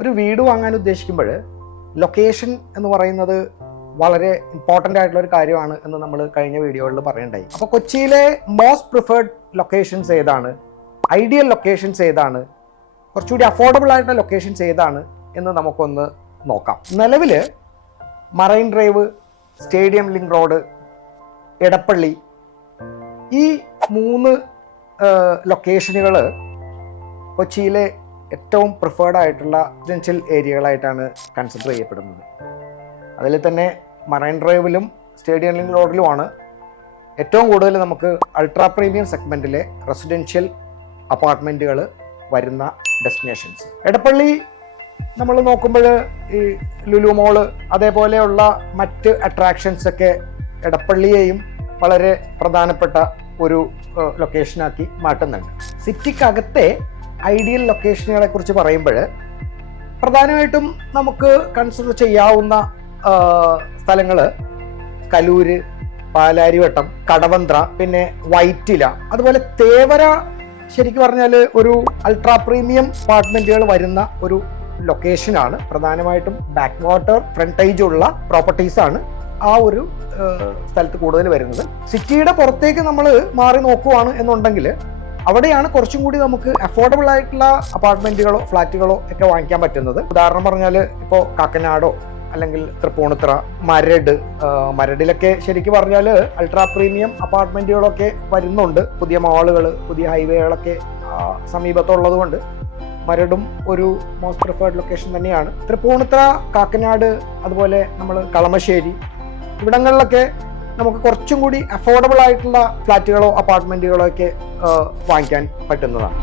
ഒരു വീട് വാങ്ങാൻ ഉദ്ദേശിക്കുമ്പോൾ ലൊക്കേഷൻ എന്ന് പറയുന്നത് വളരെ ഇമ്പോർട്ടൻ്റ് ആയിട്ടുള്ള ഒരു കാര്യമാണ് എന്ന് നമ്മൾ കഴിഞ്ഞ വീഡിയോകളിൽ പറയണ്ടായി. അപ്പോൾ കൊച്ചിയിലെ മോസ്റ്റ് പ്രിഫേർഡ് ലൊക്കേഷൻസ് ഏതാണ്, ഐഡിയൽ ലൊക്കേഷൻസ് ഏതാണ്, കുറച്ചുകൂടി അഫോർഡബിൾ ആയിട്ടുള്ള ലൊക്കേഷൻസ് ഏതാണ് എന്ന് നമുക്കൊന്ന് നോക്കാം. നിലവിൽ marine drive, stadium link road, Edappally, ഈ 3 ലൊക്കേഷനുകൾ കൊച്ചിയിലെ ഏറ്റവും പ്രിഫേർഡ് ആയിട്ടുള്ള റെസിഡൻഷ്യൽ ഏരിയകളായിട്ടാണ് കൺസിഡർ ചെയ്യപ്പെടുന്നത്. അതിൽ തന്നെ മറൈൻ ഡ്രൈവിലും സ്റ്റേഡിയം ലിങ്ക് റോഡിലുമാണ് ഏറ്റവും കൂടുതൽ നമുക്ക് അൾട്രാ പ്രീമിയം സെഗ്മെൻറ്റിലെ റെസിഡൻഷ്യൽ അപ്പാർട്ട്മെൻറ്റുകൾ വരുന്ന ഡെസ്റ്റിനേഷൻസ്. എടപ്പള്ളി നമ്മൾ നോക്കുമ്പോൾ ഈ ലുലു മോള് അതേപോലെയുള്ള മറ്റ് അട്രാക്ഷൻസ് ഒക്കെ എടപ്പള്ളിയെയും വളരെ പ്രധാനപ്പെട്ട ഒരു ലൊക്കേഷനാക്കി മാറ്റുന്നുണ്ട്. സിറ്റിക്കകത്തെ ഐഡിയൽ ലൊക്കേഷനുകളെ കുറിച്ച് പറയുമ്പോൾ പ്രധാനമായിട്ടും നമുക്ക് കൺസിഡർ ചെയ്യാവുന്ന സ്ഥലങ്ങൾ കലൂര്, പാലാരിവട്ടം, കടവന്ത്ര, പിന്നെ വൈറ്റില, അതുപോലെ തേവര ശരിക്കും പറഞ്ഞാൽ ഒരു അൾട്രാ പ്രീമിയം അപ്പാർട്ട്മെന്റുകൾ വരുന്ന ഒരു ലൊക്കേഷനാണ്. പ്രധാനമായിട്ടും ബാക്ക് വാട്ടർ ഫ്രണ്ടേജ് ഉള്ള പ്രോപ്പർട്ടീസാണ് ആ ഒരു സ്ഥലത്ത് കൂടുതൽ വരുന്നത്. സിറ്റിയുടെ പുറത്തേക്ക് നമ്മൾ മാറി നോക്കുവാണ് എന്നുണ്ടെങ്കിൽ അവിടെയാണ് കുറച്ചും കൂടി നമുക്ക് അഫോർഡബിൾ ആയിട്ടുള്ള അപ്പാർട്ട്മെന്റുകളോ ഫ്ലാറ്റുകളോ ഒക്കെ വാങ്ങിക്കാൻ പറ്റുന്നത്. ഉദാഹരണം പറഞ്ഞാൽ ഇപ്പോൾ കാക്കനാടോ അല്ലെങ്കിൽ തൃപ്പൂണിത്തുറ, മരടിലൊക്കെ ശരിക്കും പറഞ്ഞാൽ അൾട്രാ പ്രീമിയം അപ്പാർട്ട്മെന്റുകളൊക്കെ വരുന്നുണ്ട്. പുതിയ മാളുകൾ, പുതിയ ഹൈവേകളൊക്കെ സമീപത്തുള്ളത് കൊണ്ട് മരടും ഒരു മോസ്റ്റ് പ്രിഫേർഡ് ലൊക്കേഷൻ തന്നെയാണ്. തൃപ്പൂണിത്തുറ, കാക്കനാട്, അതുപോലെ നമ്മൾ കളമശ്ശേരി, ഇവിടങ്ങളിലൊക്കെ നമുക്ക് കുറച്ചും കൂടി അഫോർഡബിൾ ആയിട്ടുള്ള ഫ്ലാറ്റുകളോ അപ്പാർട്ട്മെന്റുകളോ ഒക്കെ വാങ്ങിക്കാൻ പറ്റുന്നതാണ്.